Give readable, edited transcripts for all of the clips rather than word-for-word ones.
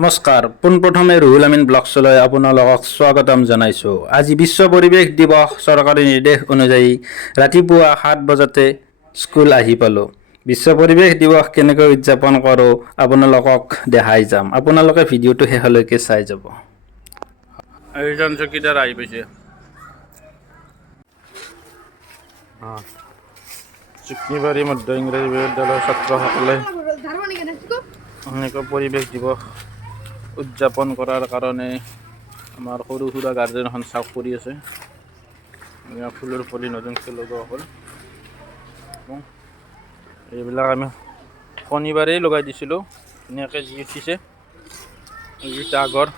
নমস্কাৰ পোনপ্ৰথমে ৰুহুল আমিন ব্লগছলৈ আপোনালোকক স্বাগতম জনাইছোঁ। আজি বিশ্ব পৰিৱেশ দিৱস চৰকাৰী নিৰ্দেশ অনুযায়ী ৰাতিপুৱা 7 বজাতে স্কুল আহি পালোঁ। বিশ্ব পৰিৱেশ দিৱস কেনেকৈ উদযাপন কৰোঁ আপোনালোকক দেখাই যাম। আপোনালোকে ভিডিঅ'টো শেষলৈকে চাই যাব। এইজন চকীদাৰ আহি পাইছে। চিকনিবাৰী মধ্য ইংৰাজী বিদ্যালয়ৰ ছাত্ৰসকলে এনেকৈ পৰিৱেশ দিৱস উদযাপন কৰাৰ কাৰণে আমাৰ সৰু সুৰা গাৰ্ডেন এখন চাফ কৰি আছে। ফুলৰ পুলি নতুনকৈ লগোৱা হ'ল। এইবিলাক আমি শনিবাৰেই লগাই দিছিলোঁ। ধুনীয়াকৈ জি উঠিছে এইকেইটা আগৰ।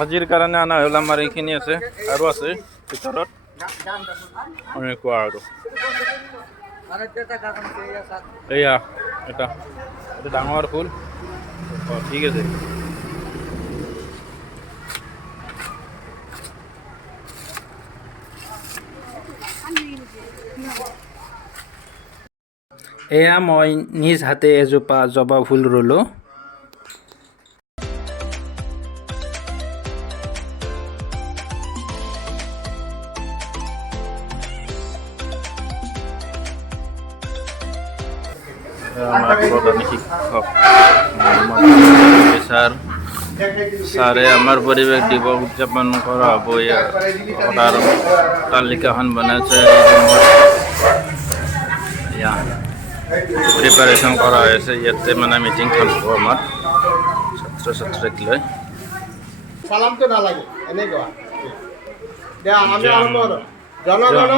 আজিৰ কাৰণে অনা হ'ল আমাৰ এইখিনি আছে আৰু আছে ভিতৰত এনেকুৱা আৰু এয়া এটা ডাঙৰ ফুল। ঠিক আছে। এয়া মই নিজ হাতে এজোপা জবা ফুল ৰুলোঁ। আমাৰ প্ৰধান শিক্ষক ছাৰে আমাৰ পৰিৱেশ দিৱস উদযাপন কৰা হ'ব। তাৰ তালিকাখন বনাইছে। প্ৰিপাৰেশ্যন কৰা হৈছে। ইয়াতে মানে মিটিংখন হ'ব আমাৰ ছাত্ৰ ছাত্ৰীক লৈ। সালামটো নালাগে এনেকুৱা দে আমি আৰম্ভ কৰোঁ। জনগণ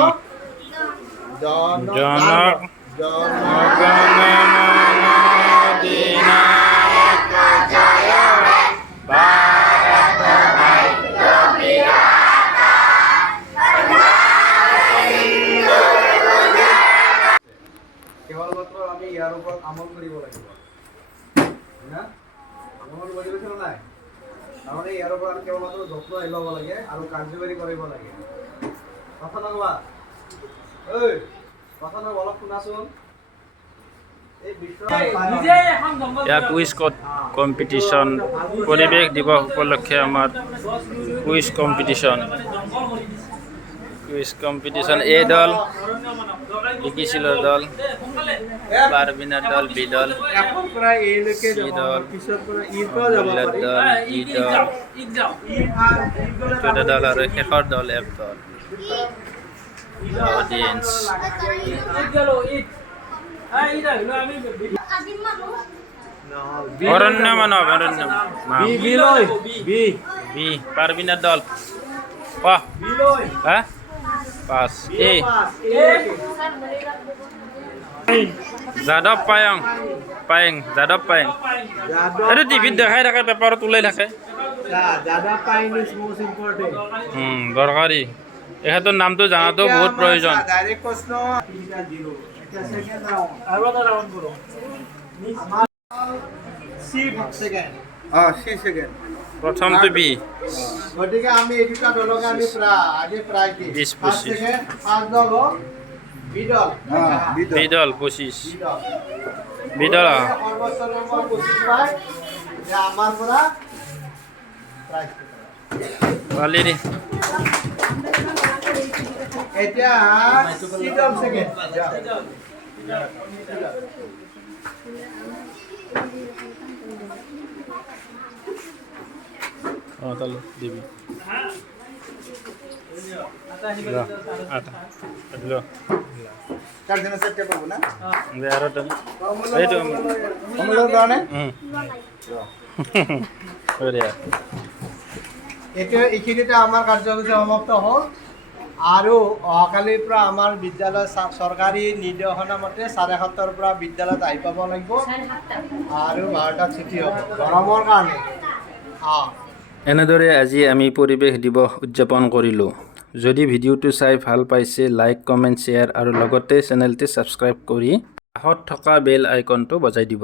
কেৱলমাত্ৰ আমি ইয়াৰ ওপৰত আমল কৰিব লাগিব না। আমল কৰিব নাই তাৰমানে ইয়াৰ ওপৰত আমি কেৱলমাত্ৰ যত্ন ল'ব লাগে আৰু কাৰ্যকৰী কৰিব লাগে। কথা নকবা ঐ কথা নকবা অলপ শুনাচোন। কুইজ কম্পিটিশ্যন পৰিৱেশ দিৱস উপলক্ষে আমাৰ কুইজ কম্পিটিশ্যন এ দল লিখিছিলৰ দল পাৰবিনাৰ দল বি দল চি দল ডি দল আৰু শেষৰ দল এফ দল। অডিয়েন্স অৰণ্য মানৱ বি পাৰবিনাৰ দল পাঁচ এ যাদৱ পায়েং এইটো টিভিত দেখাই থাকে, পেপাৰত ওলাই থাকে। দৰকাৰী এখেতৰ নামটো জানাটো বহুত প্ৰয়োজন। প্ৰথমটো বি। গতিকে আমি এই দুটা দলকে আমি প্ৰায় 20-25 বি দল 25 বি দল সৰ্বোচ্চ নম্বৰ 25 পায় আমাৰ পৰা পালি দি এতিয়া চি দল সেকেন্ড তাহলে দিবি এইখিনিতে আমাৰ কাৰ্যসূচী সমাপ্ত হ'ল। আৰু অহাকালিৰ পৰা আমাৰ বিদ্যালয় চৰকাৰী নিৰ্দেশনা মতে 7:30 পৰা বিদ্যালয়ত আহি পাব লাগিব আৰু 12টাত ছুটি হ'ব গৰমৰ কাৰণে। এনেদৰে আজি আমি পৰিৱেশ দিৱস উদযাপন কৰিলোঁ। যদি ভিডিঅ'টো চাই ভাল পাইছে লাইক কমেণ্ট শ্বেয়াৰ আৰু লগতে চেনেলটো ছাবস্ক্ৰাইব কৰি কাষত থকা বেল আইকনটো বজাই দিব।